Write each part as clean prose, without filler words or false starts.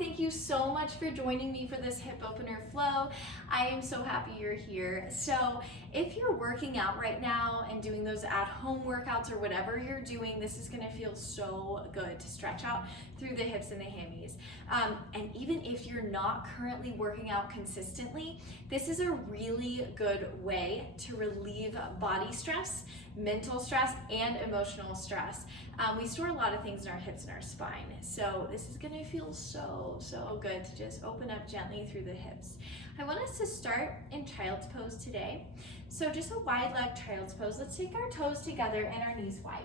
thank you so much for joining me for this hip opener flow. I am so happy you're here. So if you're working out right now and doing those at-home workouts or whatever you're doing, this is gonna feel so good to stretch out through the hips and the hammies. And even if you're not currently working out consistently, this is a really good way to relieve body stress, mental stress, and emotional stress. We store a lot of things in our hips and our spine, so this is gonna feel so good to just open up gently through the hips. I want us to start in child's pose today. So just a wide leg child's pose. Let's take our toes together and our knees wide.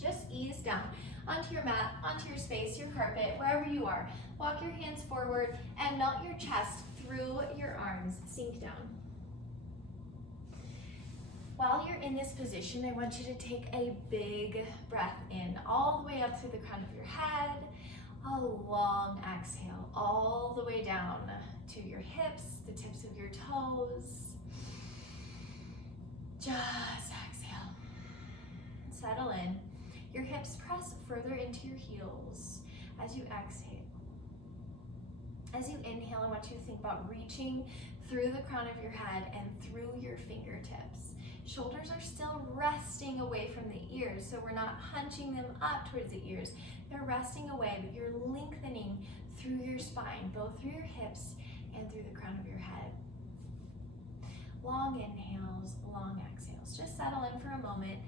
Just ease down onto your mat, onto your space, your carpet, wherever you are. Walk your hands forward and melt your chest through your arms. Sink down. While you're in this position, I want you to take a big breath in, all the way up through the crown of your head, a long exhale, all the way down to your hips, the tips of your toes. Just exhale. Settle in. Your hips press further into your heels as you exhale. As you inhale, I want you to think about reaching through the crown of your head and through your fingertips. Shoulders are still resting away from the ears, so we're not hunching them up towards the ears. They're resting away, but you're lengthening through your spine, both through your hips and through the crown of your head. Long inhales, long exhales. Just settle in for a moment.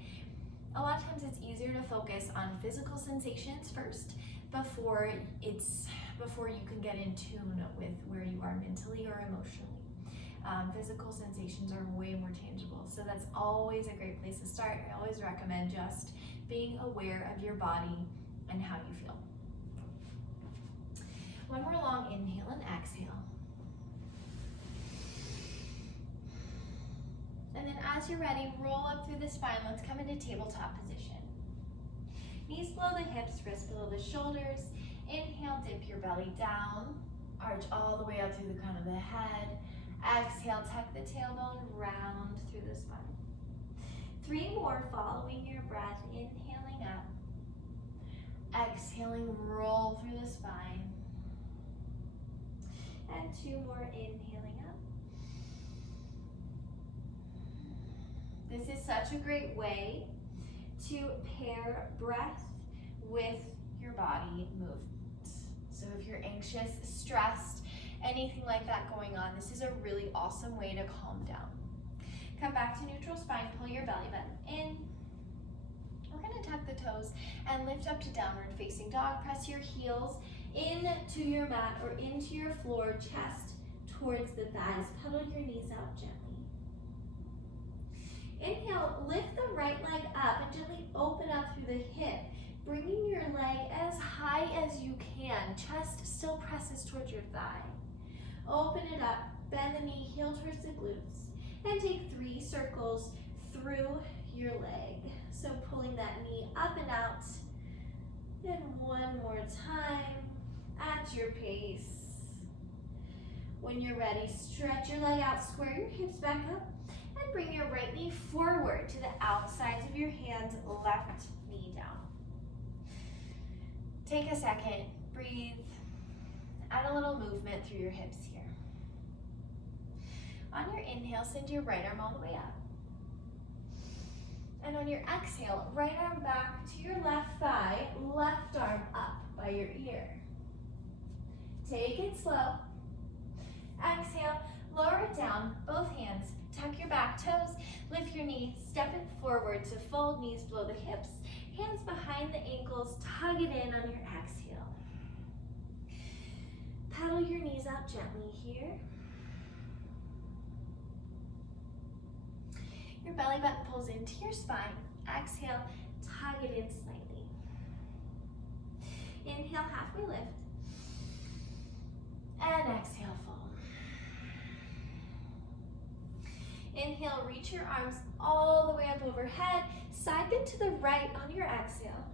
A lot of times it's easier to focus on physical sensations first before you can get in tune with where you are mentally or emotionally. Physical sensations are way more tangible, so that's always a great place to start. I always recommend just being aware of your body and how you feel. One more long inhale and exhale. And then as you're ready, roll up through the spine. Let's come into tabletop position. Knees below the hips, wrists below the shoulders. Inhale, dip your belly down. Arch all the way out through the crown of the head. Exhale, tuck the tailbone round through the spine. 3 more following your breath, inhaling up. Exhaling, roll through the spine. And 2 more, inhaling up. This is such a great way to pair breath with your body movement. So if you're anxious, stressed, anything like that going on, this is a really awesome way to calm down. Come back to neutral spine, pull your belly button in. We're gonna tuck the toes and lift up to downward facing dog. Press your heels into your mat or into your floor, chest towards the thighs. Pedal your knees out gently. Inhale, lift the right leg up and gently open up through the hip, bringing your leg as high as you can. Chest still presses towards your thigh. Open it up, bend the knee, heel towards the glutes, and take 3 circles through your leg. So pulling that knee up and out. And one more time at your pace. When you're ready, stretch your leg out, square your hips back up, and bring your right knee forward to the outsides of your hands, left knee down. Take a second, breathe, add a little movement through your hips here. On your inhale, send your right arm all the way up. And on your exhale, right arm back to your left thigh, left arm up by your ear. Take it slow. Exhale, lower it down, both hands. Tuck your back toes, lift your knee, step it forward to fold, knees below the hips, hands behind the ankles, tug it in on your exhale. Pedal your knees out gently here. Your belly button pulls into your spine. Exhale, tug it in slightly. Inhale, halfway lift. And exhale, fold. Inhale, reach your arms all the way up overhead. Side bend to the right on your exhale.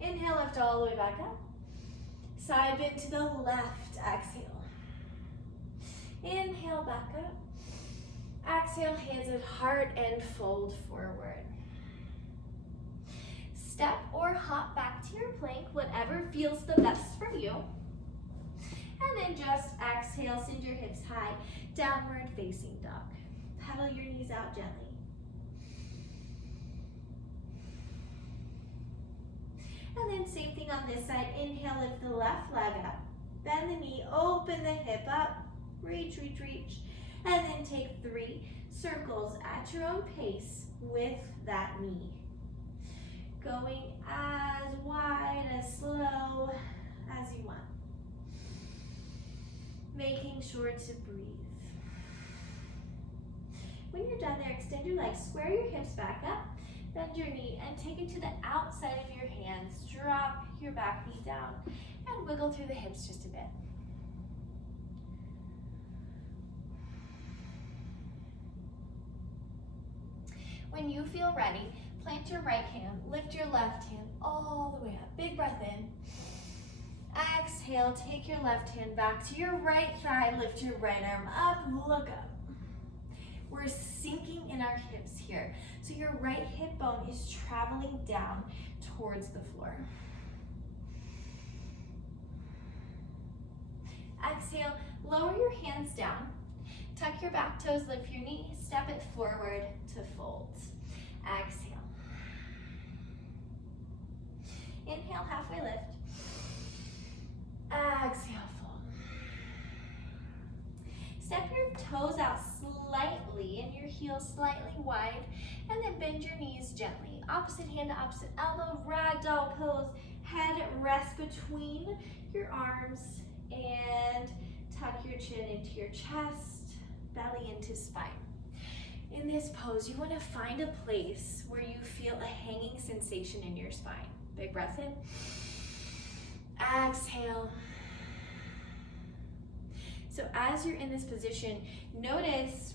Inhale, lift all the way back up. Side bend to the left, exhale. Inhale, back up. Exhale, hands at heart and fold forward. Step or hop back to your plank, whatever feels the best for you. And then just exhale, send your hips high, downward facing dog. Pedal your knees out gently. And then same thing on this side. Inhale, lift the left leg up. Bend the knee, open the hip up. Reach, reach, reach. And then take 3 circles at your own pace with that knee. Going as wide, as slow as you want. Making sure to breathe. When you're done there, extend your legs, square your hips back up, bend your knee, and take it to the outside of your hands. Drop your back knee down, and wiggle through the hips just a bit. When you feel ready, plant your right hand, lift your left hand all the way up. Big breath in. Exhale, take your left hand back to your right thigh, lift your right arm up, look up. We're sinking in our hips here. So your right hip bone is traveling down towards the floor. Exhale, lower your hands down. Tuck your back toes, lift your knee, step it forward to fold. Exhale. Inhale, halfway lift. Exhale, fold. Step your toes out slightly and your heels slightly wide, and then bend your knees gently. Opposite hand to opposite elbow, ragdoll pose. Head rests between your arms and tuck your chin into your chest, belly into spine. In this pose, you want to find a place where you feel a hanging sensation in your spine. Big breath in. Exhale. So as you're in this position, notice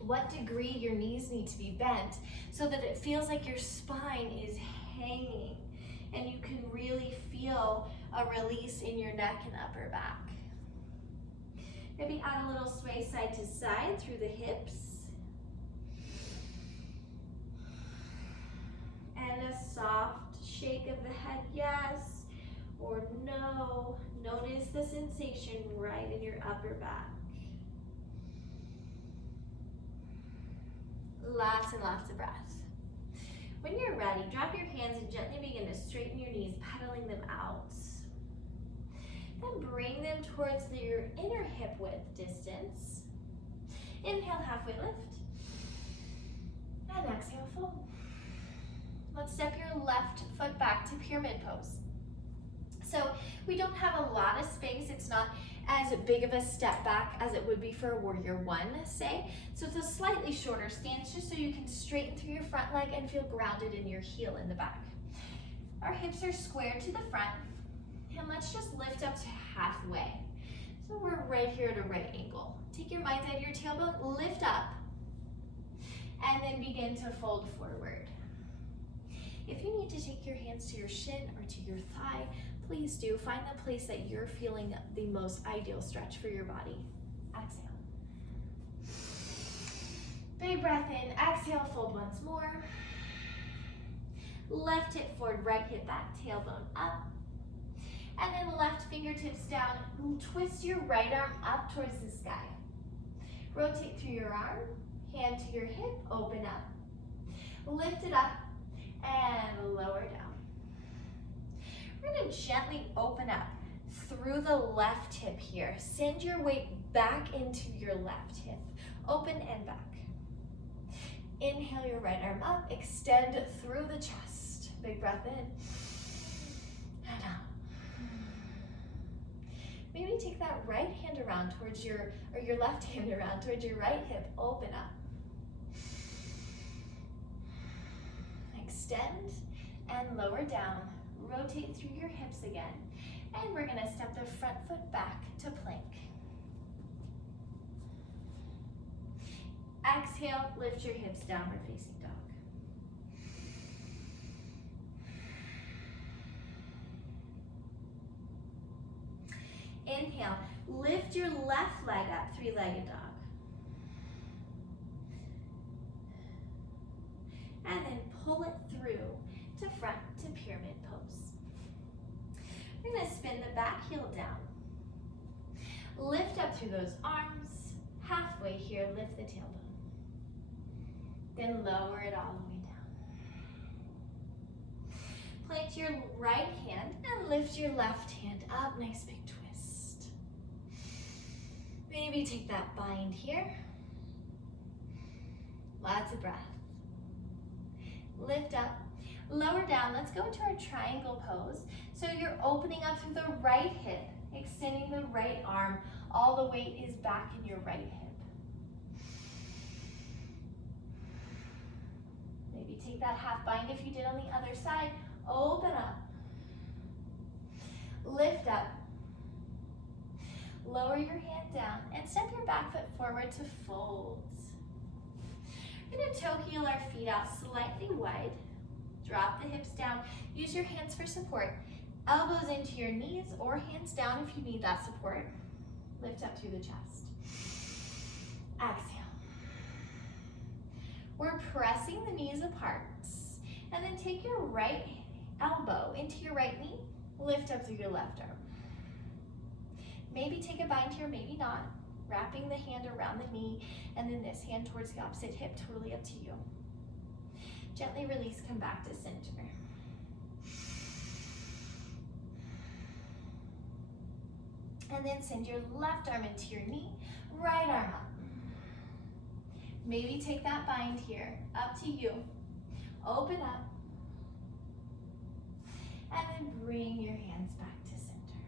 what degree your knees need to be bent so that it feels like your spine is hanging and you can really feel a release in your neck and upper back. Maybe add a little sway side to side through the hips. And a soft shake of the head, yes or no. Notice the sensation right in your upper back. Lots and lots of breath. When you're ready, drop your hands and gently begin to straighten your knees, pedaling them out. Then bring them towards your inner hip width distance. Inhale, halfway lift. And exhale, fold. Let's step your left foot back to pyramid pose. So we don't have a lot of space. It's not as big of a step back as it would be for a warrior one, say. So it's a slightly shorter stance just so you can straighten through your front leg and feel grounded in your heel in the back. Our hips are squared to the front, and let's just lift up to halfway. So we're right here at a right angle. Take your mind's eye to your tailbone, lift up, and then begin to fold forward. If you need to take your hands to your shin or to your thigh, please do. Find the place that you're feeling the most ideal stretch for your body. Exhale. Big breath in, exhale, fold once more. Left hip forward, right hip back, tailbone up. And then left fingertips down, twist your right arm up towards the sky. Rotate through your arm, hand to your hip, open up. Lift it up and lower down. We're gonna gently open up through the left hip here. Send your weight back into your left hip. Open and back. Inhale your right arm up, extend through the chest. Big breath in and out. Maybe take that right hand around towards your left hand around towards your right hip. Open up. Extend and lower down. Rotate through your hips again. And we're gonna step the front foot back to plank. Exhale, lift your hips, downward facing dog. Inhale, lift your left leg up, three-legged dog. And then pull it through to front extend the back heel down. Lift up through those arms. Halfway here, lift the tailbone. Then lower it all the way down. Plant your right hand and lift your left hand up. Nice big twist. Maybe take that bind here. Lots of breath. Lift up, lower down. Let's go into our triangle pose. So you're opening up through the right hip, extending the right arm. All the weight is back in your right hip. Maybe take that half bind if you did on the other side. Open up. Lift up. Lower your hand down and step your back foot forward to folds. We're going to toe heel our feet out slightly wide. Drop the hips down. Use your hands for support. Elbows into your knees or hands down if you need that support. Lift up through the chest. Exhale. We're pressing the knees apart. And then take your right elbow into your right knee. Lift up through your left arm. Maybe take a bind here, maybe not. Wrapping the hand around the knee and then this hand towards the opposite hip, totally up to you. Gently release, come back to center. And then send your left arm into your knee, right arm up. Maybe take that bind here, up to you. Open up. And then bring your hands back to center.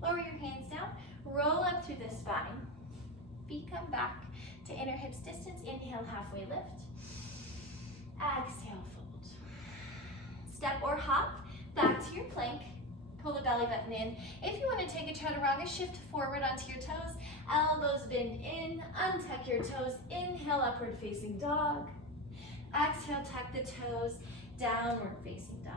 Lower your hands down, roll up through the spine. Feet come back to inner hips distance. Inhale, halfway lift. Exhale, fold. Step or hop back to your plank. Pull the belly button in. If you want to take a chaturanga, shift forward onto your toes. Elbows bend in. Untuck your toes. Inhale, upward facing dog. Exhale, tuck the toes. Downward facing dog.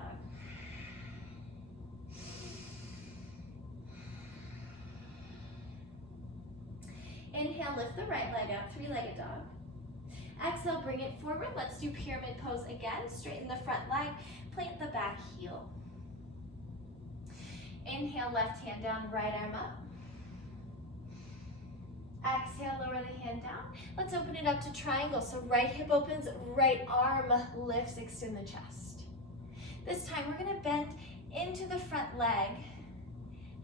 Inhale, lift the right leg up, three-legged dog. Exhale, bring it forward. Let's do pyramid pose again. Straighten the front leg, plant the back heel. Inhale, left hand down, right arm up. Exhale, lower the hand down. Let's open it up to triangle. So right hip opens, right arm lifts, extend the chest. This time we're gonna bend into the front leg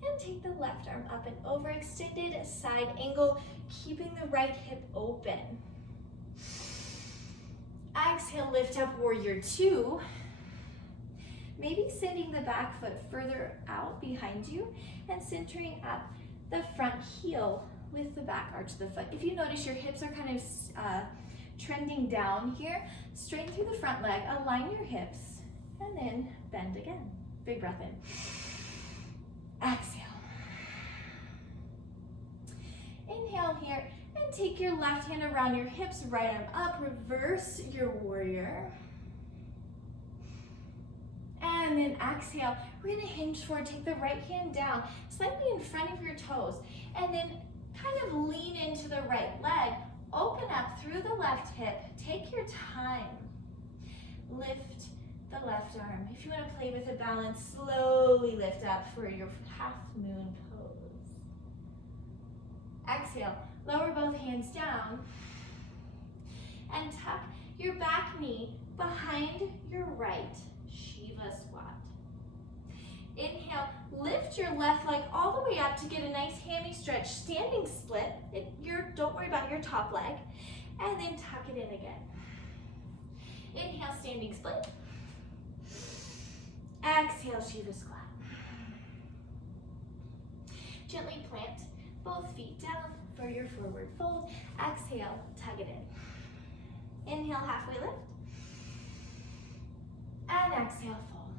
and take the left arm up and over, extended side angle, keeping the right hip open. Exhale, lift up, warrior two. Maybe sending the back foot further out behind you and centering up the front heel with the back arch of the foot. If you notice your hips are kind of trending down here, straighten through the front leg, align your hips, and then bend again. Big breath in. Exhale. Inhale here, and take your left hand around your hips, right arm up, reverse your warrior. And then exhale, we're gonna hinge forward, take the right hand down, slightly in front of your toes, and then kind of lean into the right leg, open up through the left hip, take your time. Lift the left arm. If you wanna play with the balance, slowly lift up for your half moon pose. Exhale, lower both hands down, and tuck your back knee behind your right Shiva squat. Inhale, lift your left leg all the way up to get a nice hammy stretch, standing split. Don't worry about your top leg. And then tuck it in again. Inhale, standing split. Exhale, Shiva squat. Gently plant both feet down for your forward fold. Exhale, tug it in. Inhale, halfway lift. And exhale, fold.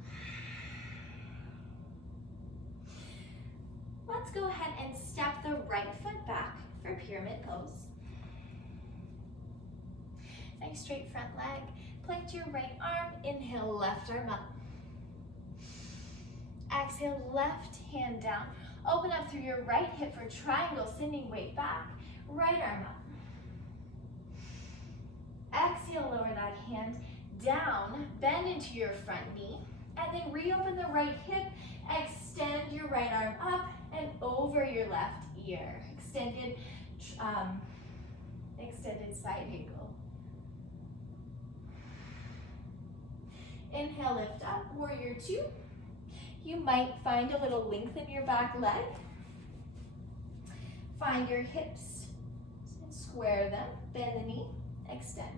Let's go ahead and step the right foot back for pyramid pose. Nice straight front leg. Plant your right arm. Inhale, left arm up. Exhale, left hand down. Open up through your right hip for triangle, sending weight back. Right arm up. Exhale, lower that hand down. Bend into your front knee. And then reopen the right hip. Extend your right arm up and over your left ear. Extended side angle. Inhale, lift up, warrior two. You might find a little length in your back leg. Find your hips and square them. Bend the knee, extend.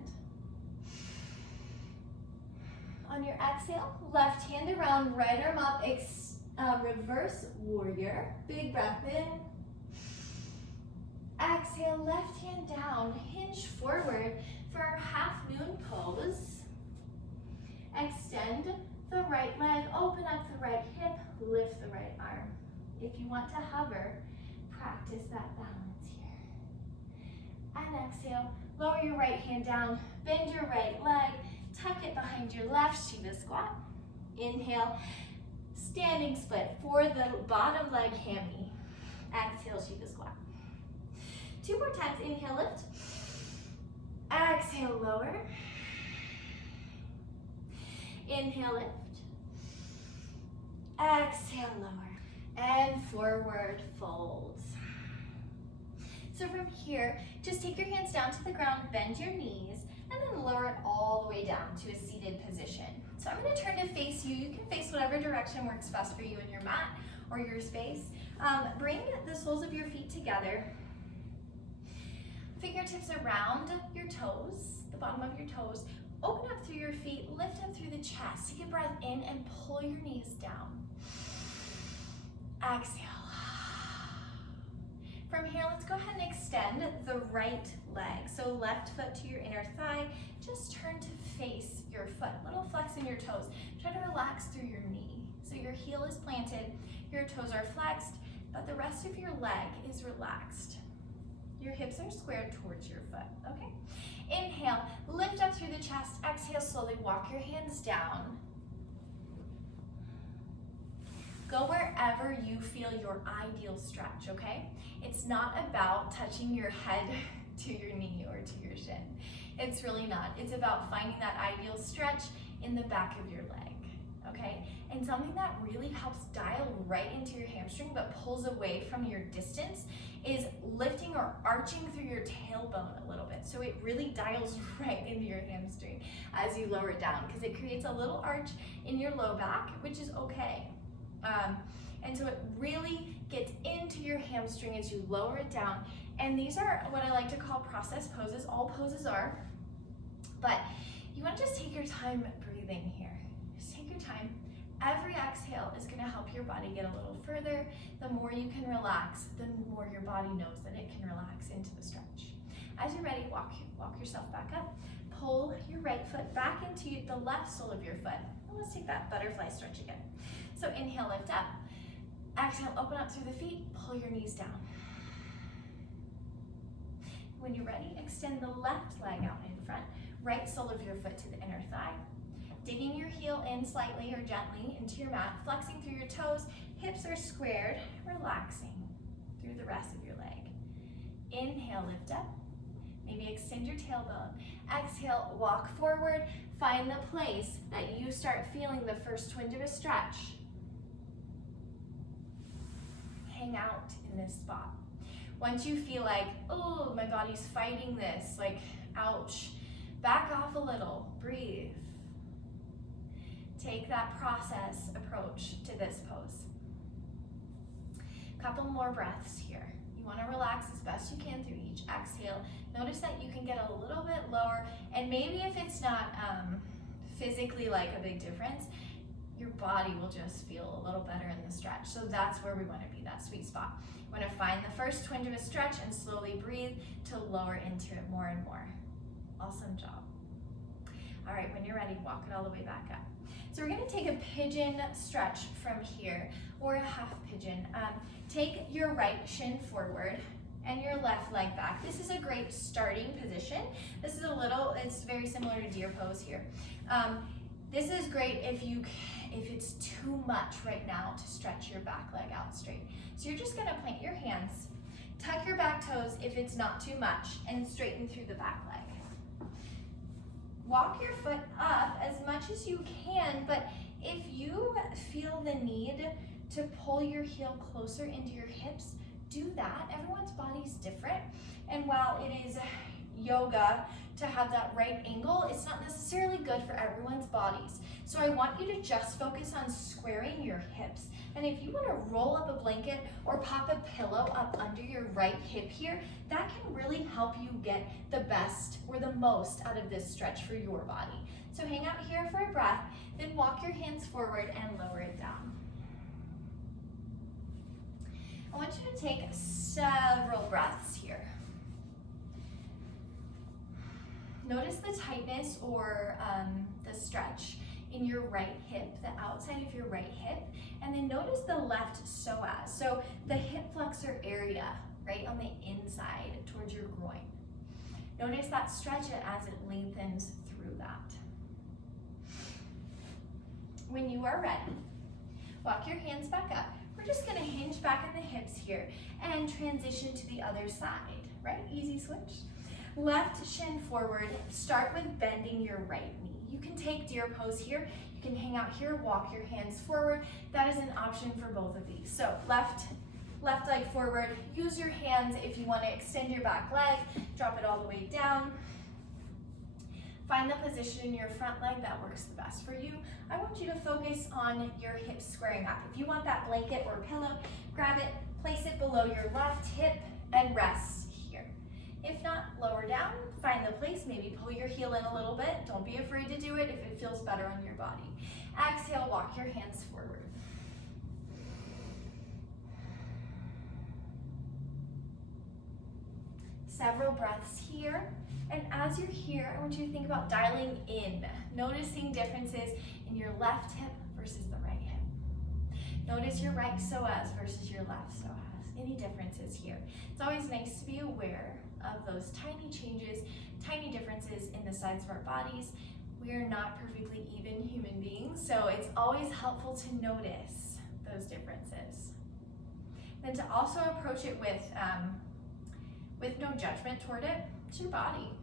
On your exhale, left hand around, right arm up, reverse warrior. Big breath in. Exhale, left hand down, hinge forward for our half moon pose. Extend the right leg, open up the right hip, lift the right arm. If you want to hover, practice that balance here. And exhale, lower your right hand down, bend your right leg, tuck it behind your left, Shiva squat. Inhale, standing split for the bottom leg hammy. Exhale, Shiva squat. 2 more times, inhale, lift. Exhale, lower. Inhale, lift. Exhale, lower. And forward fold. So from here, just take your hands down to the ground, bend your knees, and then lower it all the way down to a seated position. So I'm going to turn to face you. You can face whatever direction works best for you in your mat or your space. Bring the soles of your feet together. Fingertips around your toes, the bottom of your toes. Open up through your feet, lift up through the chest. Take a breath in and pull your knees down. Exhale. From here, let's go ahead and extend the right leg. So left foot to your inner thigh. Just turn to face your foot. Little flex in your toes. Try to relax through your knee. So your heel is planted, your toes are flexed, but the rest of your leg is relaxed. Your hips are squared towards your foot, okay? Inhale, lift up through the chest. Exhale, slowly walk your hands down. Go wherever you feel your ideal stretch, okay? It's not about touching your head to your knee or to your shin. It's really not. It's about finding that ideal stretch in the back of your leg, okay? And something that really helps dial right into your hamstring but pulls away from your distance is lifting or arching through your tailbone a little bit. So it really dials right into your hamstring as you lower it down, because it creates a little arch in your low back, which is okay. And so it really gets into your hamstring as you lower it down. And these are what I like to call process poses. All poses are, but you want to just take your time breathing here. Just take your time. Every exhale is going to help your body get a little further. The more you can relax, the more your body knows that it can relax into the stretch. As you're ready, walk yourself back up. Pull your right foot back into the left sole of your foot. And let's take that butterfly stretch again. So inhale, lift up. Exhale, open up through the feet, pull your knees down. When you're ready, extend the left leg out in front, right sole of your foot to the inner thigh. Digging your heel in slightly or gently into your mat, flexing through your toes, hips are squared, relaxing through the rest of your leg. Inhale, lift up. Maybe extend your tailbone. Exhale, walk forward. Find the place that you start feeling the first twinge of a stretch. Hang out in this spot. Once you feel like, oh, my body's fighting this, like, ouch, back off a little, breathe. Take that process approach to this pose. Couple more breaths here. You want to relax as best you can through each exhale. Notice that you can get a little bit lower, and maybe if it's not physically like a big difference, your body will just feel a little better in the stretch. So that's where we want to be, that sweet spot. We want to find the first twinge of a stretch and slowly breathe to lower into it more and more. Awesome job. All right, when you're ready, walk it all the way back up. So we're going to take a pigeon stretch from here, or a half pigeon. Take your right shin forward and your left leg back. This is a great starting position. This is it's very similar to deer pose here. This is great if it's too much right now to stretch your back leg out straight. So you're just going to plant your hands, tuck your back toes if it's not too much, and straighten through the back leg. Walk your foot up as much as you can, but if you feel the need to pull your heel closer into your hips, do that. Everyone's body's different. And while it is yoga to have that right angle, it's not necessarily good for everyone's bodies. So I want you to just focus on squaring your hips. And if you want to roll up a blanket or pop a pillow up under your right hip here, that can really help you get the best or the most out of this stretch for your body. So hang out here for a breath, then walk your hands forward and lower it down. I want you to take several breaths here. Notice the tightness or the stretch in your right hip, the outside of your right hip, and then notice the left psoas. So the hip flexor area, right on the inside towards your groin. Notice that stretch it as it lengthens through that. When you are ready, walk your hands back up. We're just gonna hinge back in the hips here and transition to the other side, right? Easy switch. Left shin forward, start with bending your right knee. You can take deer pose here. You can hang out here, walk your hands forward. That is an option for both of these. So left leg forward, use your hands if you want to extend your back leg, drop it all the way down. Find the position in your front leg that works the best for you. I want you to focus on your hips squaring up. If you want that blanket or pillow, grab it, place it below your left hip, and rest here. If not, lower down, find the place, maybe pull your heel in a little bit. Don't be afraid to do it if it feels better on your body. Exhale, walk your hands forward. Several breaths here. And as you're here, I want you to think about dialing in, noticing differences in your left hip versus the right hip. Notice your right psoas versus your left psoas. Any differences here? It's always nice to be aware of those tiny changes, tiny differences in the sides of our bodies. We are not perfectly even human beings, so it's always helpful to notice those differences. Then to also approach it with no judgment toward it. It's your body.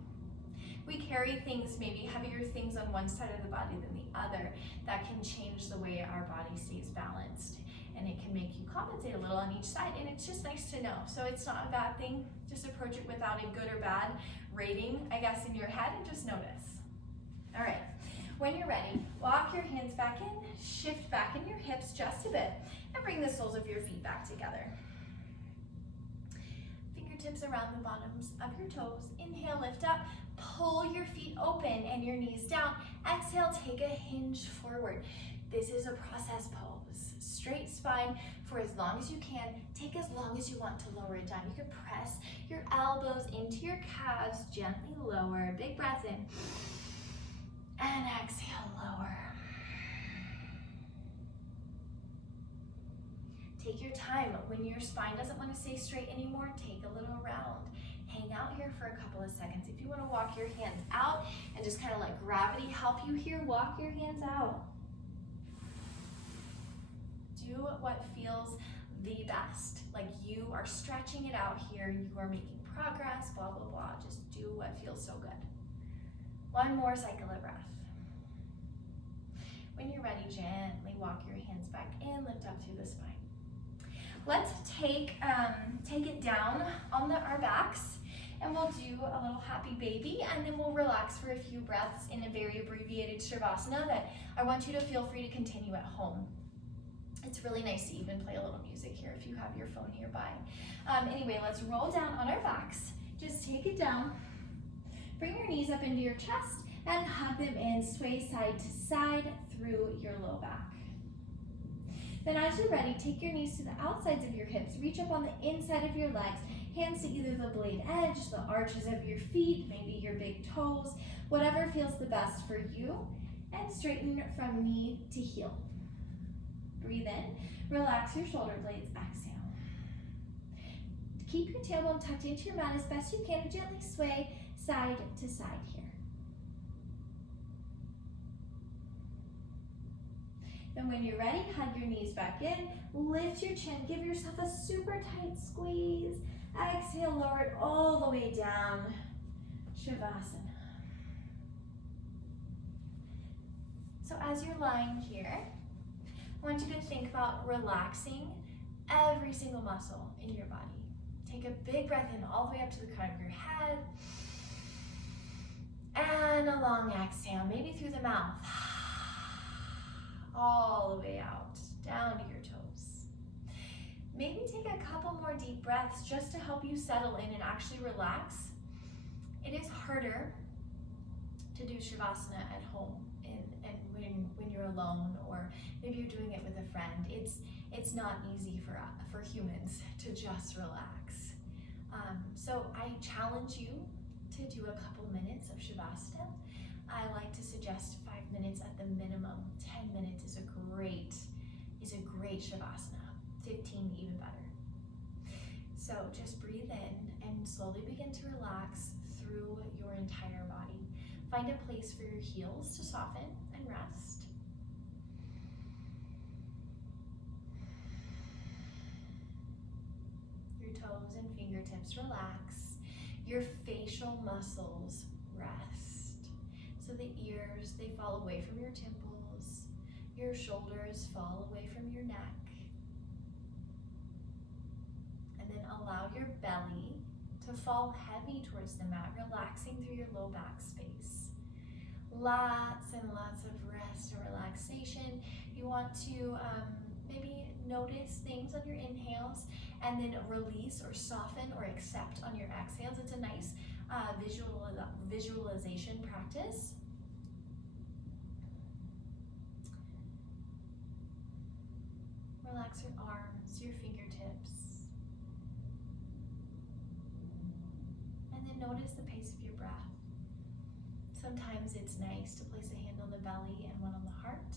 We carry things, maybe heavier things on one side of the body than the other. That can change the way our body stays balanced. And it can make you compensate a little on each side, and it's just nice to know. So it's not a bad thing. Just approach it without a good or bad rating, I guess, in your head, and just notice. All right, when you're ready, walk your hands back in, shift back in your hips just a bit, and bring the soles of your feet back together. Fingertips around the bottoms of your toes. Inhale, lift up, pull your feet open and your knees down. Exhale, take a hinge forward. This is a process pose. Straight spine for as long as you can. Take as long as you want to lower it down. You can press your elbows into your calves, gently lower. Big breath in. And exhale, lower. Take your time. When your spine doesn't want to stay straight anymore, take a little round. Hang out here for a couple of seconds. If you want to walk your hands out and just kind of let gravity help you here, walk your hands out. Do what feels the best. Like you are stretching it out here, you are making progress, blah, blah, blah. Just do what feels so good. One more cycle of breath. When you're ready, gently walk your hands back in, lift up through the spine. Let's take it down on our backs, and we'll do a little happy baby, and then we'll relax for a few breaths in a very abbreviated Shavasana that I want you to feel free to continue at home. It's really nice to even play a little music here if you have your phone nearby. Anyway, let's roll down on our backs. Just take it down. Bring your knees up into your chest and hug them in, sway side to side through your low back. Then as you're ready, take your knees to the outsides of your hips, reach up on the inside of your legs, hands to either the blade edge, the arches of your feet, maybe your big toes, whatever feels the best for you, and straighten from knee to heel. Breathe in, relax your shoulder blades, exhale. Keep your tailbone tucked into your mat as best you can, gently sway side to side here. Then when you're ready, hug your knees back in, lift your chin, give yourself a super tight squeeze. Exhale, lower it all the way down, Shavasana. So as you're lying here, I I want you to think about relaxing every single muscle in your body. Take a big breath in all the way up to the crown of your head. And a long exhale, maybe through the mouth. All the way out, down to your toes. Maybe take a couple more deep breaths just to help you settle in and actually relax. It is harder to do Shavasana at home and when you're alone, or maybe you're doing it with a friend. It's not easy for humans to just relax. So I challenge you to do a couple minutes of Shavasana. I like to suggest 5 minutes at the minimum. 10 minutes is a great Shavasana. 15 even better. So just breathe in and slowly begin to relax through your entire body. Find a place for your heels to soften and rest. Your toes and fingertips relax. Your facial muscles rest. So the ears, they fall away from your temples. Your shoulders fall away from your neck. And then allow your belly to fall heavy towards the mat, relaxing through your low back space. Lots and lots of rest and relaxation. You want to maybe notice things on your inhales and then release or soften or accept on your exhales. It's a nice visualization practice. Relax your arms, your fingertips. And then notice the pace of your breath. Sometimes it's nice to place a hand on the belly and one on the heart,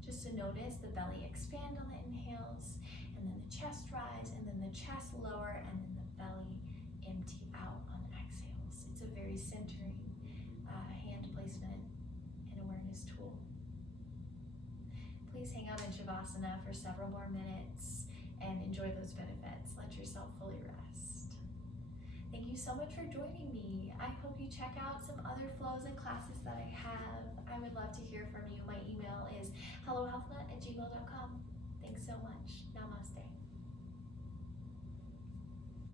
just to notice the belly expand on the inhales, and then the chest rise, and then the chest lower, and then the belly empty out on exhales. It's a very centering hand placement and awareness tool. Please hang out in Shavasana for several more minutes and enjoy those benefits. Let yourself fully rest. Thank you so much for joining me. I hope you check out some other flows and classes that I have. I would love to hear from you. My email is hellohealthnut@gmail.com. Thanks so much.